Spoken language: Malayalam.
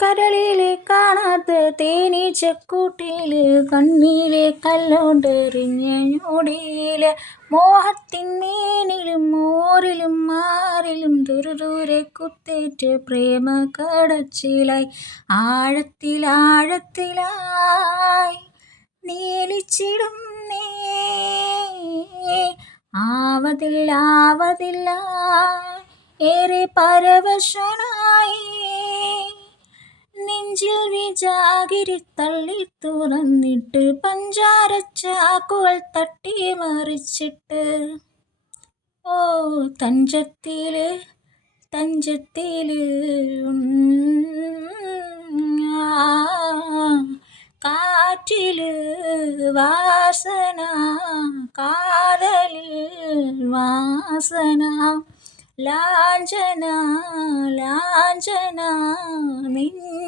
കരളിലെ കാണാത്ത തേനീച്ചക്കൂട്ടില് കണ്ണിലെ കല്ലോണ്ടെറിഞ്ഞ ഞൊടിയില് മോഹത്തിൻ മീനിലും മോരിലും മാറിലും ദുരുദൂരെ കുത്തേറ്റ് പ്രേമ കടച്ചിലായി ആഴത്തിലാഴത്തിലായി നീലിച്ചിടും നീ ആവതില്ല ഏറെ പരവശനായി നെഞ്ചിൽ വിജാഗിരി തള്ളി തുറന്നിട്ട് പഞ്ചാരച്ചാക്കുകൾ തട്ടി മറിച്ചിട്ട് ഓ തഞ്ചത്തില് കാറ്റില് വാസന കാതലിൽ വാസന ലാഞ്ചന നെഞ്ചിലാലോചന